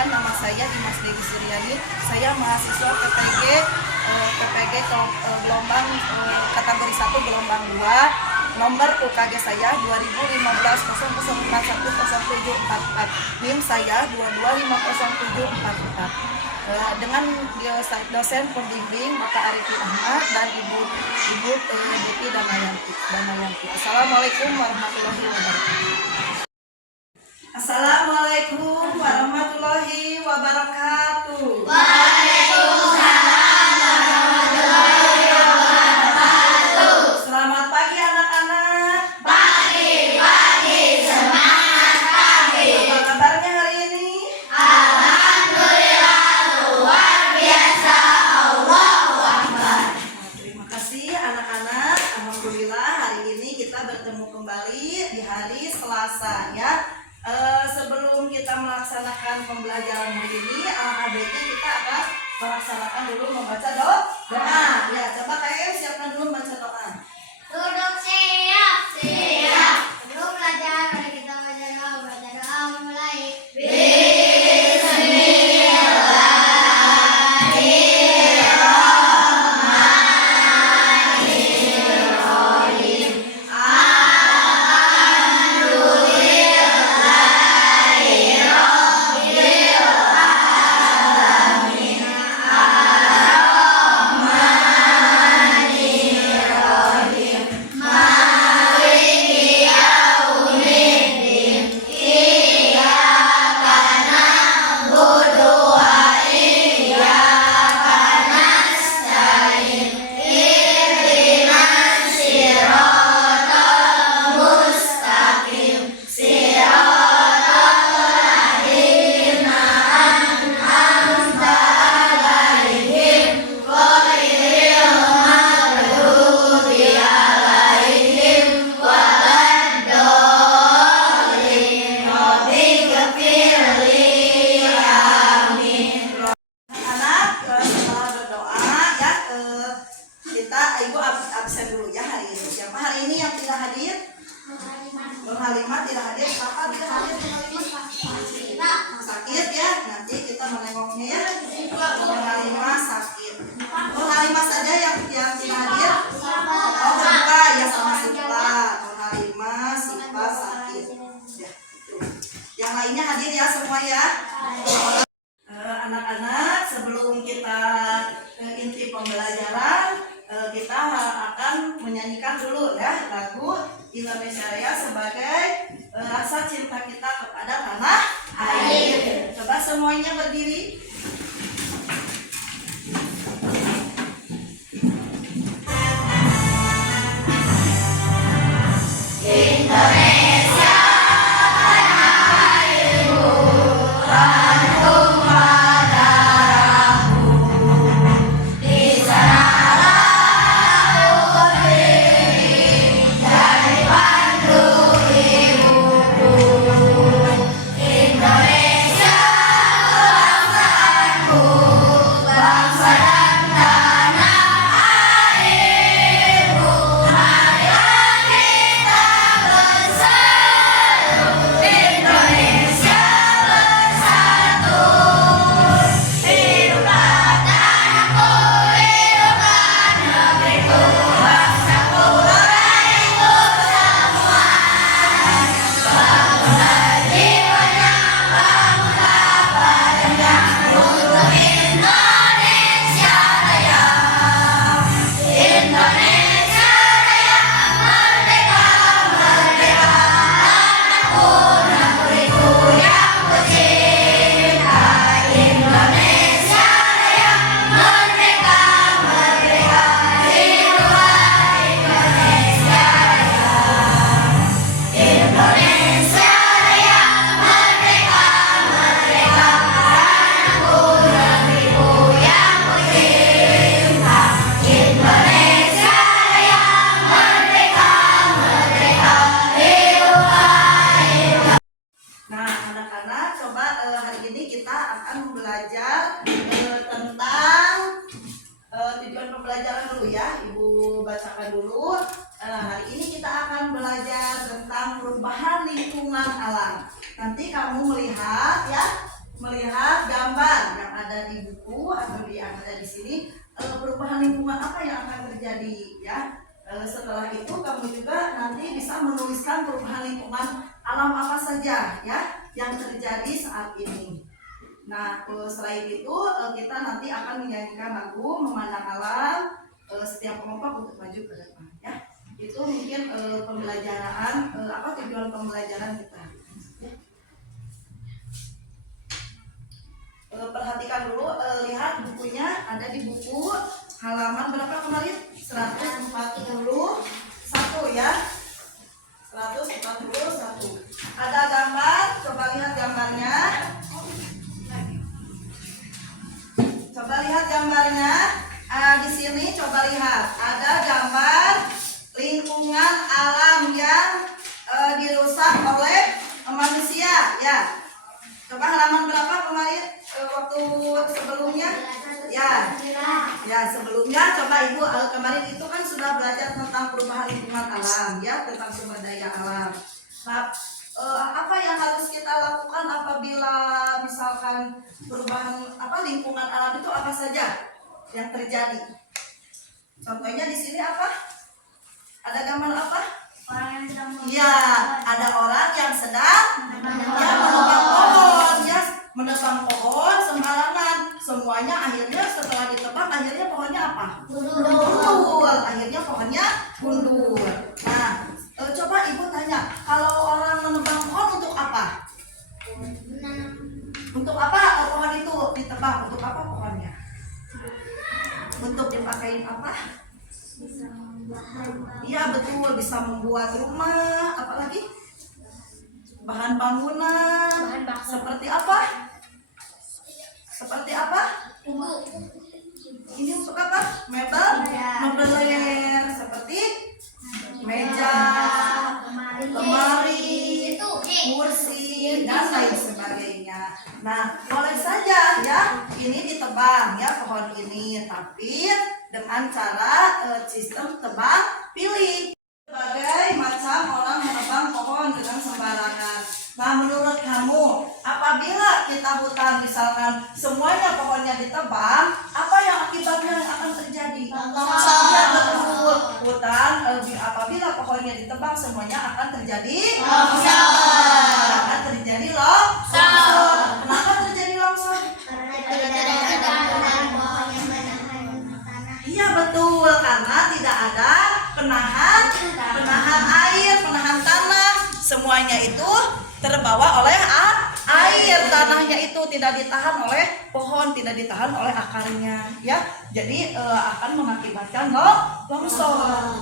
Perkenalkan, nama saya Dimas Dewi Suryani. Saya mahasiswa PPG gelombang kategori 1 gelombang 2. Nomor UKG saya 2015 00410744. NIM saya 22507444. Dengan dosen pembimbing Bapak Arifin Ahmad dan Ibu Diti Damayanti. Assalamualaikum warahmatullahi wabarakatuh. Assalamualaikum warahmatullahi wabarakatuh. Waalaikumsalam warahmatullahi wabarakatuh. Selamat pagi anak-anak. Pagi, semangat pagi. Apa kabarnya hari ini? Alhamdulillah, luar biasa. Allahu Akbar. Terima kasih anak-anak. Alhamdulillah hari ini kita bertemu kembali di hari Selasa ya. Sebelum kita melaksanakan pembelajaran hari ini, alangkah baiknya kita akan melaksanakan dulu membaca doa. Ya, coba kalian siapkan dulu membaca doa. Duduk siap. Sebelum belajar, mari kita baca doa. Baca doa memulai. Ibu absen dulu ya hari ini. Siapa hari ini yang tidak hadir? Nur Halimah tidak hadir. Siapa tidak hadir? Sakit ya. Nanti kita menengoknya ya. Nur Halimah sakit. Nur Halimah saja yang tidak hadir. Oh berdua ya sama Sipa. Nur Halimah, Sipa sakit. Ya, itu. Yang lainnya hadir ya semua ya. Anak-anak, sebelum kita ke inti pembelajaran, kita akan menyanyikan dulu ya lagu Indonesia Raya sebagai rasa cinta kita kepada tanah air. Coba semuanya berdiri. Indonesia tanah airku, tumpah darahku. Di sanalah aku berdiri dan dipandu ibuku. Indonesia kebangsaanku, bangsa dan tanah airku. Marilah kita bersatu, Indonesia bersatu. Hiduplah tanahku, hiduplah negeriku, bangsaku, rakyatku semua. Bangunlah jiwanya, bangunlah badannya untuk Indonesia Raya. Indonesia Raya, merdeka, merdeka, tanahku, negeriku yang kucinta. Indonesia Raya, merdeka, merdeka, hiduplah Indonesia Raya. Indonesia Raya, merdeka, merdeka, tanahku, negeriku yang kucinta. Indonesia Raya, merdeka, merdeka, hiduplah. Nah, anak-anak, coba hari ini kita akan belajar tentang tujuan pembelajaran dulu ya. Ibu bacakan dulu. Hari ini kita akan belajar tentang perubahan lingkungan alam. Nanti kamu melihat ya melihat gambar yang ada di buku atau yang ada di sini, perubahan lingkungan apa yang akan terjadi ya. Setelah itu kamu juga nanti bisa menuliskan perubahan lingkungan alam apa saja ya yang terjadi saat ini. Nah, selain itu kita nanti akan menyanyikan lagu Memandang Alam, setiap kelompok untuk maju ke depan ya. Itu mungkin pembelajaran tujuan pembelajaran kita. Perhatikan dulu, lihat bukunya, ada di buku halaman berapa kemarin? 141 ya. 141. Ada gambar, coba lihat gambarnya. Coba lihat gambarnya. Di sini coba lihat, ada gambar lingkungan alam yang dirusak oleh manusia ya. Coba halaman berapa kemarin waktu sebelumnya? Ya sebelumnya coba Ibu kemarin itu kan sudah belajar tentang perubahan lingkungan alam ya, tentang sumber daya alam. Nah, apa yang harus kita lakukan apabila misalkan perubahan lingkungan alam itu apa saja yang terjadi? Contohnya di sini apa? Ada gambar apa? Orang yang sedang Ya, ada orang yang sedang menebang pohon ya, menebang pohon sembarangan. Semuanya akhirnya setelah ditebang akhirnya pohonnya apa? Gundul. Akhirnya pohonnya gundul. Nah, coba Ibu tanya, kalau orang menebang pohon untuk apa? Untuk apa pohon itu ditebang? Untuk apa pohonnya? Untuk dipakai apa? Iya betul, bisa membuat rumah, apalagi bahan bangunan. Seperti apa? Seperti apa? Ini untuk apa? Mebel seperti meja, lemari, kursi dan lain sebagainya. Nah, boleh saja ya ini ditebang ya pohon ini, tapi dengan cara sistem tebang pilih. Berbagai macam orang menebang pohon dengan sembarangan. Nah, menurut kamu, apabila kita hutan misalkan semuanya pohonnya ditebang, apa yang akibatnya yang akan terjadi? Ya betul, hutan apabila pohonnya ditebang semuanya akan terjadi longsor. Akan terjadi longsor. Kenapa terjadi longsor? Iya betul, karena tidak ada penahan air, penahan tanah. Semuanya itu terbawa oleh air, tanahnya itu tidak ditahan oleh pohon, tidak ditahan oleh akarnya ya. Jadi akan mengakibatkan longsor.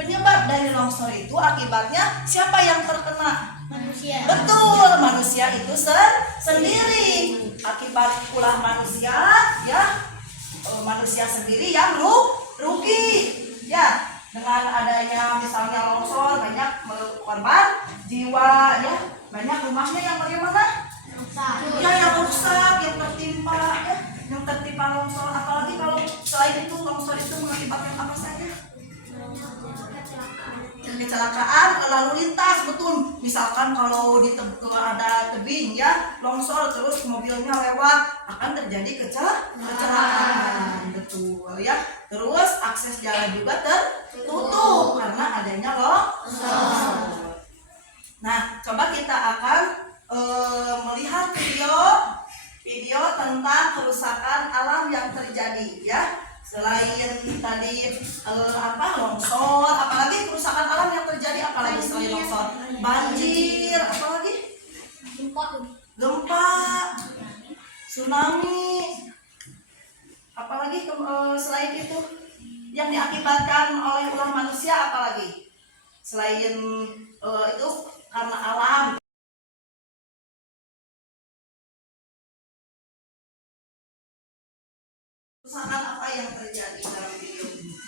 Penyebab dari longsor itu akibatnya siapa yang terkena? Manusia. Betul, manusia itu sendiri. Akibat ulah manusia ya, manusia sendiri yang rugi ya. Dengan adanya misalnya longsor banyak korban jiwa ya, banyak rumahnya yang bagaimana? Ya yang rusak, yang tertimpa ya, yang tertimpa longsor. Apalagi kalau selain itu longsor itu mengakibatkan apa saja? Kecelakaan lalu lintas, betul. Misalkan kalau ada tebing ya, longsor terus mobilnya lewat, akan terjadi kecelakaan, betul ya. Terus akses jalan juga tertutup karena adanya longsor. Nah, coba kita akan melihat video tentang kerusakan alam yang terjadi ya. Selain tadi longsor, apalagi kerusakan alam yang terjadi, apalagi selain longsor? Banjir, apalagi? Gempa, tsunami, apalagi selain itu yang diakibatkan oleh ulah manusia, apalagi selain itu karena alam. Kerusakan apa yang terjadi dalam video ini?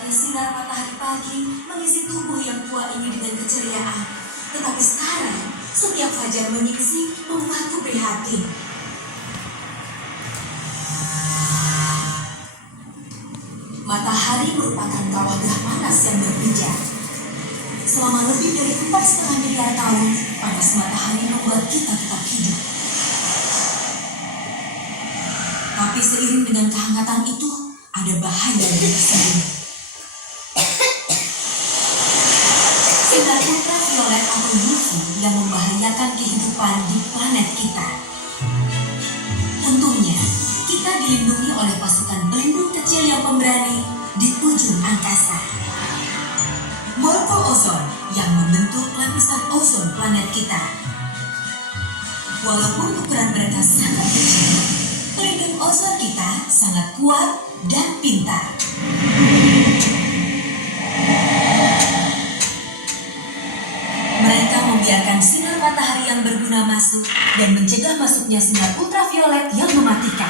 hangatnya sinar matahari pagi mengisi tubuh yang tua ini dengan keceriaan. Tetapi sekarang, setiap fajar menyingsing membuatku prihatin. Matahari merupakan kawah panas yang berbija. Selama lebih dari 4,5 miliar tahun, panas matahari membuat kita tetap hidup. Tapi seiring dengan kehangatan itu, ada bahaya yang tersembunyi. Sinar ultraviolet atau UV yang membahayakan kehidupan di planet kita. Untungnya, kita dilindungi oleh pasukan pelindung kecil yang pemberani di ujung angkasa. Morpho-ozon yang membentuk lapisan ozon planet kita. Walaupun ukuran mereka sangat kecil, pelindung ozon kita sangat kuat dan pintar. Mereka membiarkan sinar matahari yang berguna masuk dan mencegah masuknya sinar ultraviolet yang mematikan.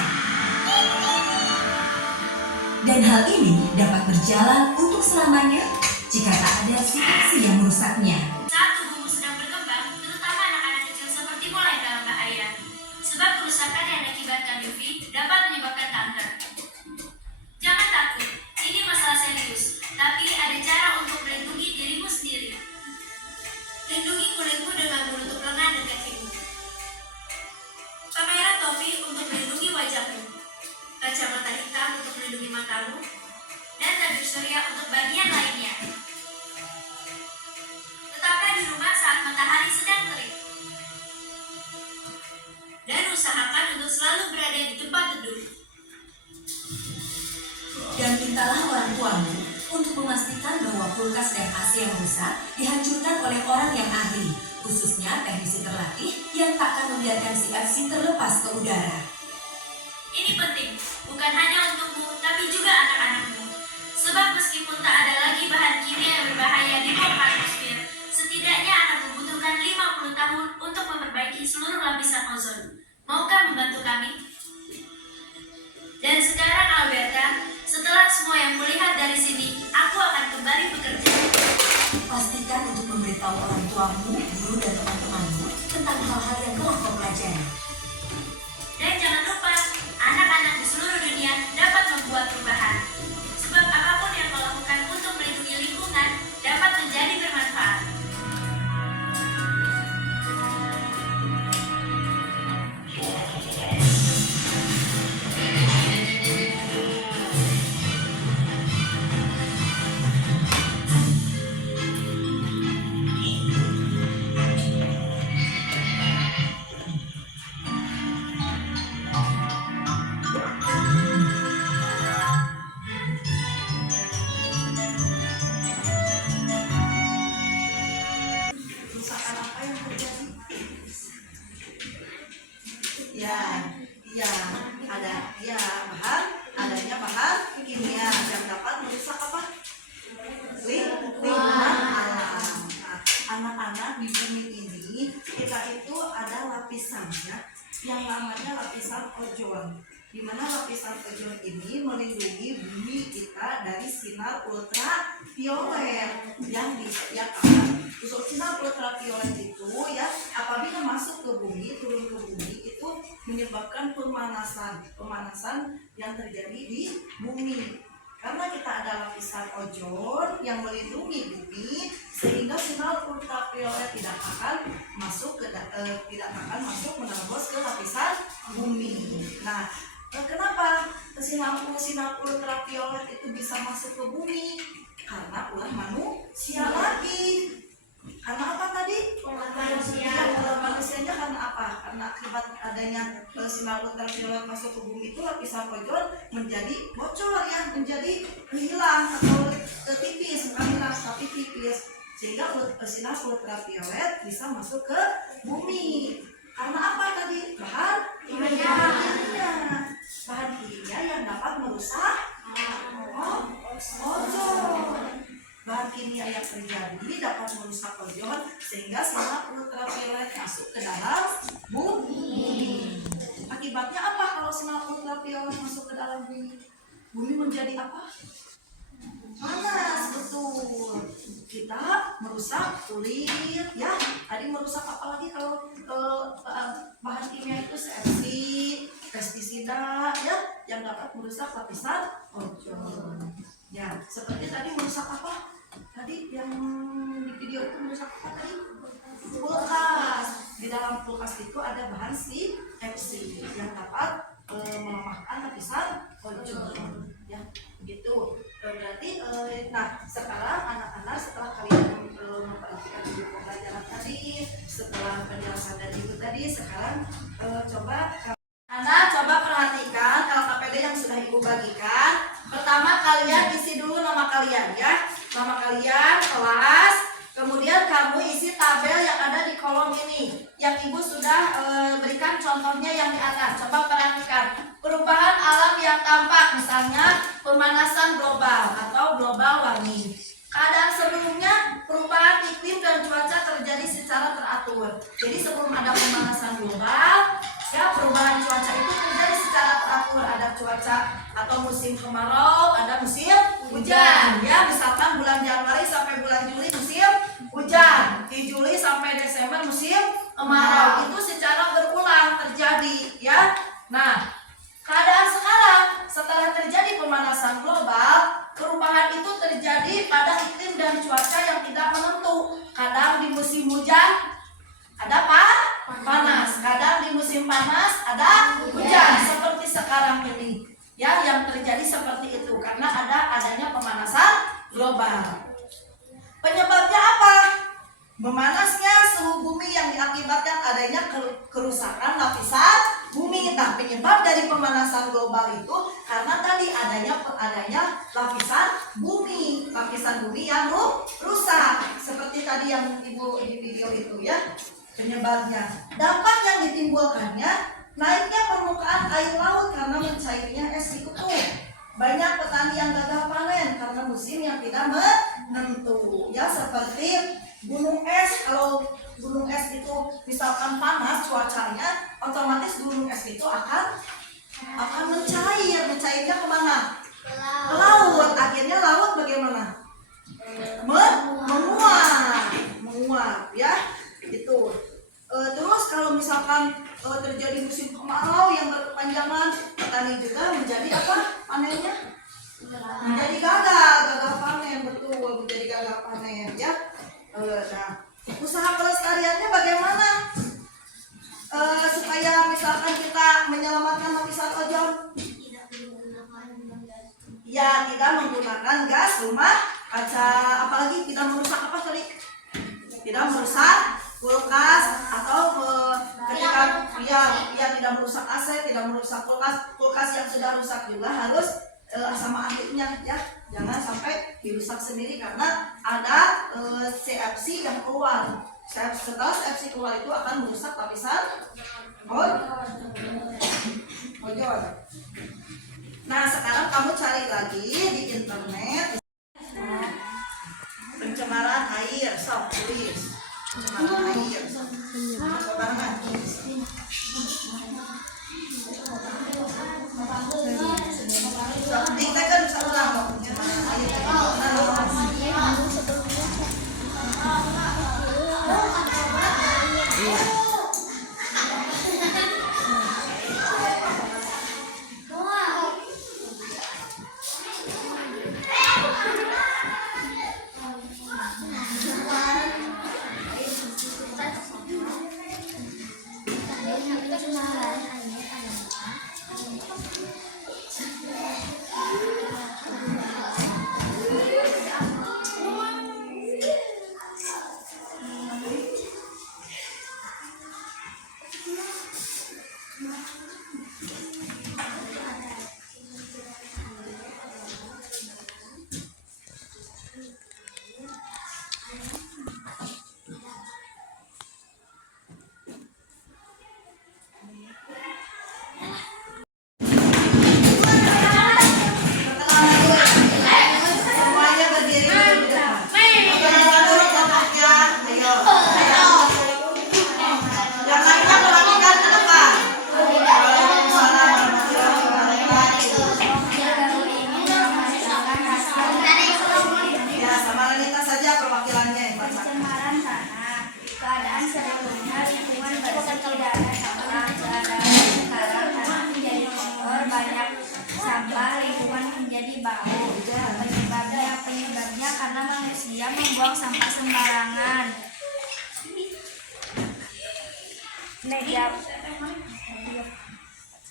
Dan hal ini dapat berjalan untuk selamanya jika tak ada situasi yang merusaknya. Saat tubuhmu sedang berkembang, terutama anak-anak kecil seperti mulai dalam bahaya. Sebab kerusakan yang diakibatkan UV dapat menyebabkan kanker. Jangan takut, ini masalah serius. Tapi ada cara untuk melindungi dirimu sendiri. Lindungi kulitmu dengan menutup lengan dan kakimu. Pakailah topi untuk melindungi wajahmu. Kacamata hitam untuk melindungi matamu. Dan tabir surya untuk bagian lainnya. Tetaplah di rumah saat matahari sedang terik. Dan usahakan untuk selalu berada di tempat teduh. Dan mintalah orang tuamu untuk memastikan bahwa kulkas dan AC yang rusak dihancurkan oleh orang yang ahli, khususnya teknisi terlatih yang tak akan membiarkan si FC terlepas ke udara. Ini penting, bukan hanya untukmu, tapi juga anak-anakmu. Sebab meskipun tak ada lagi bahan kimia yang berbahaya di bawah atmosfer, setidaknya akan membutuhkan 50 tahun untuk memperbaiki seluruh lapisan ozon. Maukah membantu kami? Dan sekarang Alberta, setelah semua yang kulihat dari sini, aku akan kembali bekerja. Pastikan untuk memberitahu orang tuamu, guru dan teman-temanmu tentang hal-hal yang telah kau pelajari. Dan jangan lupa, anak-anak di seluruh dunia dapat membuat perubahan. Sebab apapun yang kau lakukan untuk melindungi lingkungan dapat menjadi bermanfaat. Kerusakan apa yang terjadi? Adanya bahan kimia yang dapat merusak apa? Lingkungan alam. Nah, anak-anak di bumi ini kita itu ada lapisannya yang namanya lapisan ozon. Di mana lapisan ozon ini melindungi bumi kita dari sinar ultraviolet yang akan usuk sinar ultraviolet itu ya apabila masuk ke bumi, turun ke bumi itu menyebabkan pemanasan yang terjadi di bumi. Karena kita ada lapisan ozon yang melindungi bumi sehingga sinar ultraviolet tidak akan masuk menerobos ke lapisan bumi. Nah, kenapa sinar ultraviolet itu bisa masuk ke bumi? Karena ulah manusia lagi. Karena apa tadi? Ulah manusianya karena apa? Karena akibat adanya sinar ultraviolet masuk ke bumi itu lapisan ozon menjadi bocor ya, menjadi hilang atau tipis, bukan hilang tapi tipis. Sehingga sinar ultraviolet bisa masuk ke bumi. Karena apa tadi? Bahan kimia yang dapat merusak ozon. Bahan kimia yang terjadi dapat merusak ozon sehingga sinar ultraviolet masuk ke dalam bumi. Akibatnya apa kalau sinar ultraviolet masuk ke dalam bumi? Bumi menjadi apa? panas, betul. Kita merusak kulit, ya. Tadi merusak apa lagi kalau bahan kimia itu CFC, pestisida, ya, yang dapat merusak lapisan ozon. Ya, seperti tadi merusak apa? Tadi yang di video itu merusak apa tadi? Kulkas. Di dalam kulkas itu ada bahan CFC yang dapat melemahkan lapisan ozon. Ya, begitu. Berarti, nah sekarang anak-anak setelah kalian memperhatikan ibu pembelajaran tadi, setelah penjelasan dari ibu tadi, sekarang coba perhatikan kalau KPD yang sudah ibu bagikan. Pertama kalian isi dulu nama kalian, ya, nama kalian, kelas, kemudian kamu isi tabel yang ada di kolom ini yang ibu sudah berikan contohnya yang di atas. Coba perhatikan perubahan alam yang tampak, misalnya pemanasan global atau global warming. Keadaan sebelumnya perubahan iklim dan cuaca terjadi secara teratur. Jadi sebelum ada pemanasan global, ya, perubahan cuaca itu terjadi secara teratur. Ada cuaca atau musim kemarau, ada musim hujan. Ya, misalkan bulan Januari sampai bulan Juli musim hujan, di Juli sampai Desember musim kemarau. Itu secara berulang terjadi, ya. Nah, keadaan sekarang setelah terjadi pemanasan global, perubahan itu terjadi pada iklim dan cuaca yang tidak menentu. Kadang di musim hujan ada panas, kadang di musim panas ada hujan, seperti sekarang ini, ya, yang terjadi seperti itu karena adanya pemanasan global. Penyebabnya apa? Memanasnya suhu bumi yang diakibatkan adanya kerusakan lapisan bumi. Nah, penyebab dari pemanasan global itu karena tadi adanya lapisan bumi yang rusak. Seperti tadi yang ibu di video itu, ya, penyebabnya. Dampak yang ditimbulkannya naiknya permukaan air laut karena mencairnya es di kutub. Banyak petani yang gagal panen karena musim yang tidak menentu, ya, seperti gunung es. Kalau gunung es itu misalkan panas cuacanya, otomatis gunung es itu akan mencairnya kemana? Ke laut. Akhirnya laut bagaimana? Menguap, ya, itu. Terus kalau misalkan terjadi musim kemarau yang berkepanjangan, petani juga menjadi apa? Panennya menjadi gagal panen, betul, menjadi gagal panen, ya. Nah, usaha pelestariannya bagaimana? Supaya misalkan kita menyelamatkan lapisan ozon, ya, tidak menggunakan gas rumah kaca, apalagi tidak merusak apa tadi? Tidak merusak kulkas atau ketika tidak merusak AC, tidak merusak kulkas yang sudah rusak juga harus sama antiknya, ya, jangan sampai dirusak sendiri karena ada CFC yang keluar. Setelah CFC keluar itu akan merusak lapisan ozon. Nah, sekarang kamu cari lagi di internet pencemaran air, tulis pencemaran air. Dikatakan salah kok pencemaran air.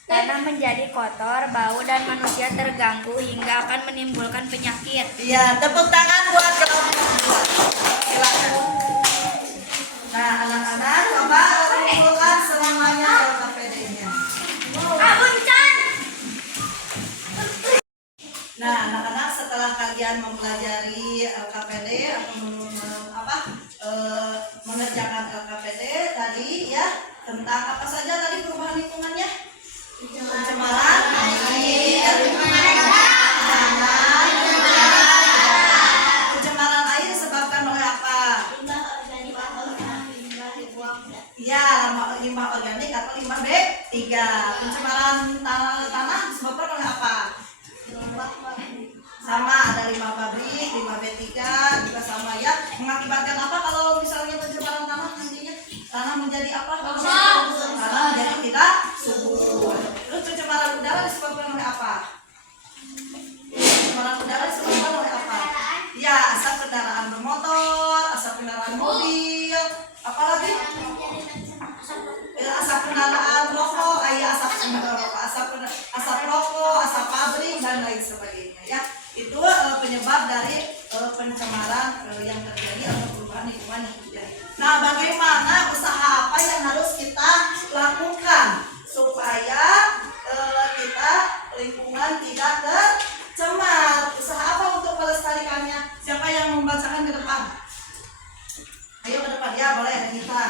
Tanah menjadi kotor, bau, dan manusia terganggu hingga akan menimbulkan penyakit. Iya, tepuk tangan buat kelompok 2. Silakan. Nah, anak-anak, coba kumpulkan semuanya LKPD-nya. Nah, anak-anak, setelah kalian mempelajari LKPD atau mengerjakan LKPD tadi ya, tentang apa saja tadi perubahan lingkungannya? Pencemaran air, pencemaran air disebabkan oleh apa? Ya, limbah organik atau limbah B3. Pencemaran tanah disebabkan oleh apa? Sama, ada limbah pabrik, limbah B3 juga sama ya. Mengakibatkan apa kalau misalnya pencemaran tanah nantinya? Tanah menjadi apa? Tanah menjadi tidak subur. Terus pencemaran udara disebabkan oleh apa? Pencemaran udara disebabkan oleh apa? Ya, asap kendaraan bermotor, asap kendaraan mobil, apalagi? Asap kendaraan rokok, asap rokok, asap pabrik dan lain sebagainya ya. Itu penyebab dari pencemaran yang terjadi atau perubahan lingkungan yang terjadi. Nah, bagaimana usaha apa yang harus kita lakukan supaya kita lingkungan tidak tercemar? Usaha apa untuk melestarikannya? Siapa yang membacakan ke depan? Ayo ke depan ya, boleh kita.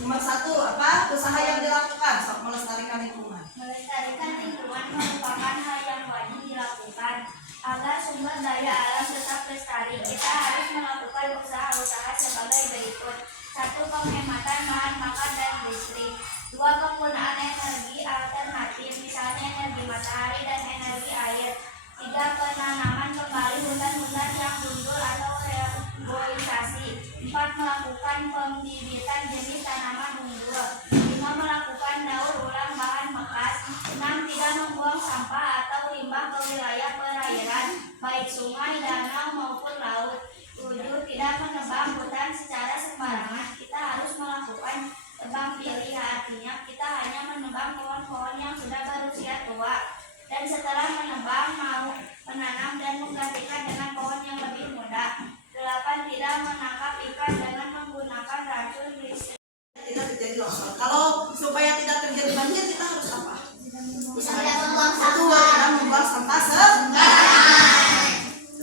Nomor 1, apa usaha yang dilakukan untuk melestarikan lingkungan? Melestarikan lingkungan merupakan hal yang wajib dilakukan agar sumber daya alam tetap lestari. Kita harus melakukan usaha-usaha sebagai berikut: 1. Penghematan bahan makan dan listrik. 2. Penggunaan energi alternatif, misalnya energi matahari dan energi air. 3. Penanaman kembali hutan-hutan yang gundul atau reboisasi. 4. Melakukan pembibitan jenis tanaman unggul. 5. Melakukan daur ulang bahan bekas. 6. Tidak membuang sampah atau limbah ke wilayah perairan, baik sungai, danau maupun laut. 7. Tidak menebang hutan secara sembarangan. Kita harus melakukan tebang pilih, artinya kita hanya menebang pohon-pohon yang sudah berusia tua, dan setelah menebang mau menanam dan menggantikan dengan pohon yang lebih muda. 8. Tidak menangkap ikan dengan menggunakan racun listrik. Tidak terjadi longsor. Kalau supaya tidak terjadi banjir kita harus apa? Tidak membuang Tidak membuang sampah sembarangan.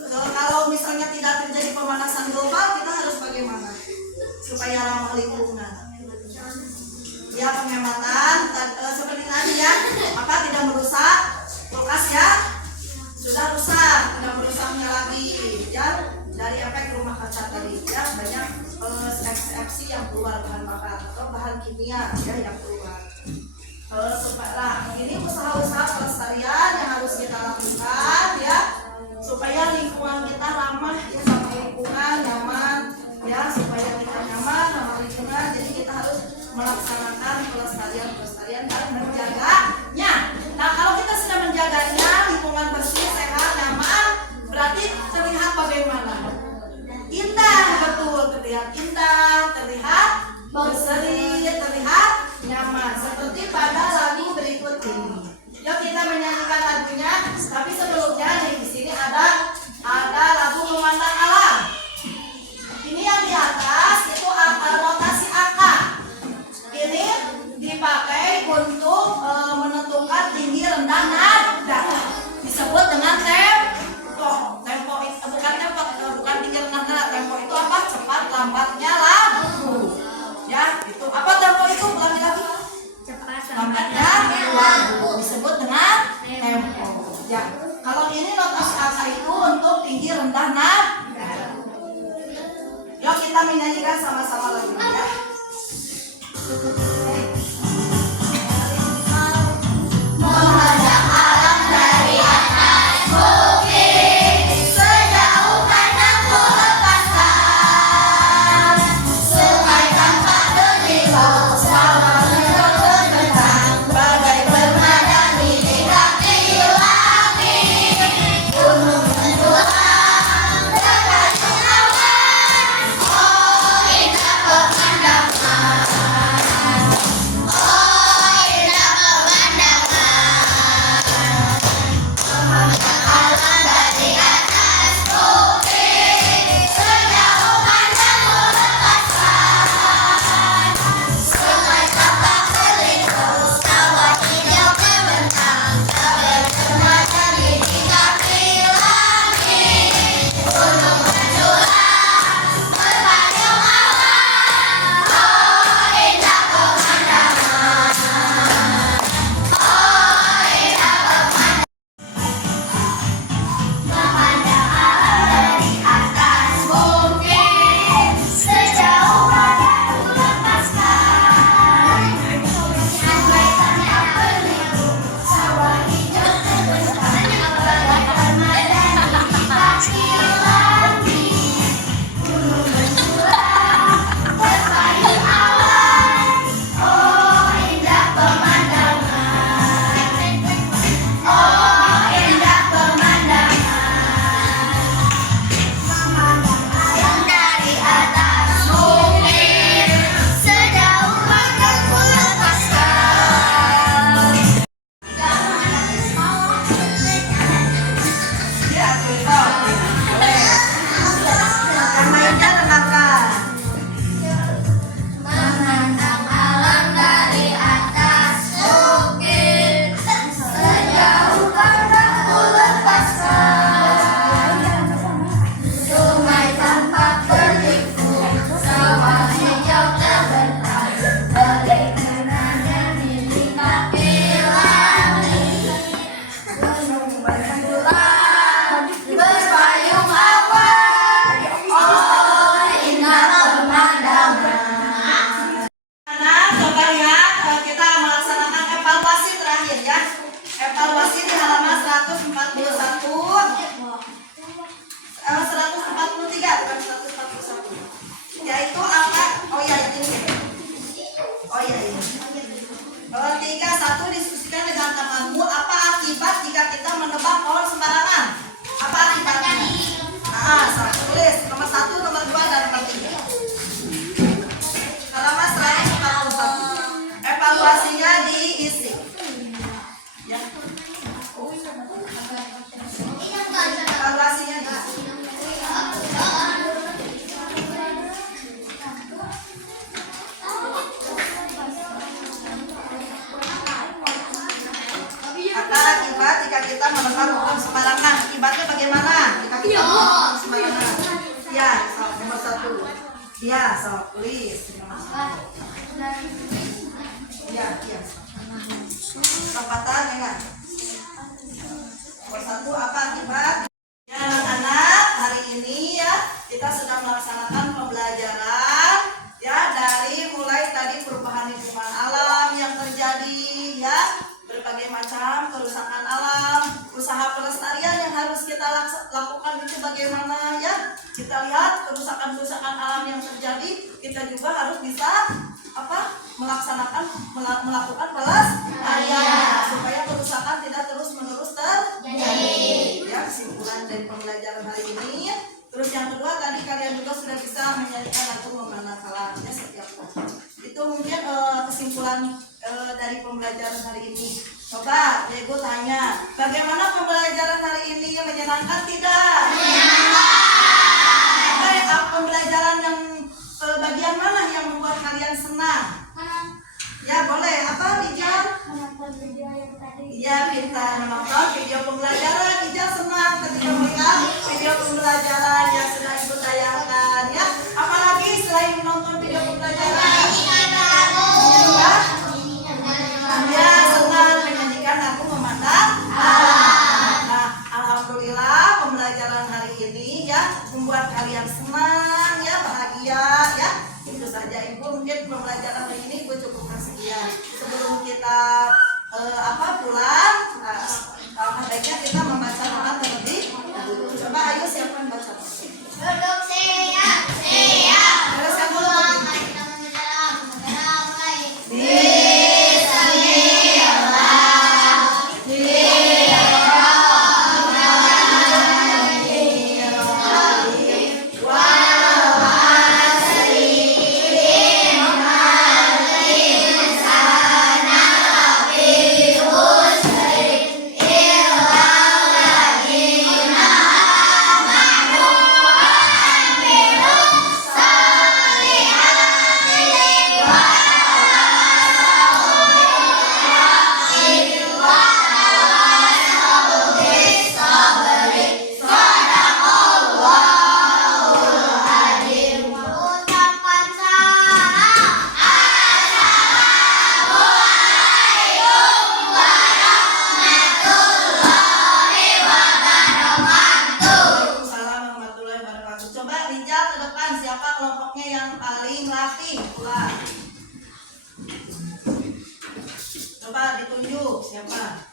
Kalau misalnya tidak terjadi pemanasan global, kita harus bagaimana supaya ramah lingkungan? Ya, penghematan seperti tadi ya, apa tidak merusak kulkas ya, sudah rusak, tidak merusaknya lagi ya, dari efek rumah kaca tadi ya, banyak CFC yang keluar, bahan bakar atau bahan kimia ya yang keluar. Ini usaha-usaha pelestarian yang harus kita lakukan ya, supaya lingkungan kita ramah ya, sama lingkungan nyaman ya, supaya kita nyaman sama lingkungan. Jadi kita harus melaksanakan pelestarian dan menjaganya. Nah, kalau kita sudah menjaganya, lingkungan bersih, sehat, nyaman, berarti terlihat bagaimana? Indah, betul, terlihat indah, terlihat berseri, terlihat nyaman. Seperti pada lagu berikut ini. Yuk kita menyanyikan lagunya. Tapi sebelumnya di sini ada lagu memandang alam. Ini yang di atas itu notasi angka. Ini dipakai untuk menentukan tinggi rendah nada. Disebut dengan tempo. Tempo itu bukan tinggi rendah nada. Tempo itu apa? Cepat lambatnya lagu. Ya, itu apa tempo itu? Ulangi lagi. Cepat Lambatnya lagu disebut dengan tempo. Ya, kalau ini notasi angka itu untuk tinggi rendah nada. Yuk kita menyanyikan sama-sama lagunya ya. Memandang alam dari atas bukit, sejauh pandangku lepaskan, sungai tanpa berlilau sama menurut tentang, bagai permata dilihat di langit, gunung menjulang terkacung awan, oh indah pemandangan. Evaluasi di halaman 141, 143 bukan 141. Yaitu apa? Oh ya ini. Oh ya ini. 3.1 diskusikan dengan temanmu apa akibat jika kita menebang pohon sembarangan? Apa akibatnya? Tulis nomor 1, nomor 2 dan nomor 3. Halaman 141. Evaluasinya diisi. Ya. Evaluasinya diisi. Apa akibat jika kita menebang pohon sembarangan? Akibatnya bagaimana? Jika kita menebang pohon sembarangan. Ya, sok nomor 1. Ya, sok tulis. Ya, iya. Kesempatan ya. Nomor 1 apa akibat? Ya anak-anak, hari ini ya kita sedang melaksanakan pembelajaran ya dari mulai tadi perubahan lingkungan alam yang terjadi ya, berbagai macam kerusakan alam, usaha pelestarian yang harus kita lakukan itu bagaimana ya. Kita lihat kerusakan-kerusakan alam yang terjadi, kita juga harus bisa melakukan pelestarian supaya kerusakan tidak terus-menerus terjadi. Ya, kesimpulan dari pembelajaran hari ini. Terus yang kedua tadi kalian juga sudah bisa menyanyikan atau memanfaatkannya setiap hari. Itu mungkin kesimpulan dari pembelajaran hari ini. Coba Diego tanya, bagaimana pembelajaran hari ini? Menyenangkan tidak? Menyenangkan. Pembelajaran yang bagian mana yang membuat kalian senang? Ya boleh, apa Rijal? Iya, kita menonton video pembelajaran. Rijal senang ketika melihat video pembelajaran yang sudah ibu tayangkan ya. Apalagi selain menonton video pembelajaran? Ya, senang menyanyikan lagu memandang alam. Nah, alhamdulillah pembelajaran hari ini ya membuat kalian senang ya, bahagia ya. Itu saja ibu, mungkin pembelajaran hari ini ibu cukupkan sekian. Sebelum kita pulang, baiknya kita membaca doa terlebih dahulu. Coba ayo siapa yang baca? Duduk siap, siap. Terus yang dulu. Coba Rijal ke depan, siapa kelompoknya yang paling rapi? Pulang. Coba ditunjuk siapa?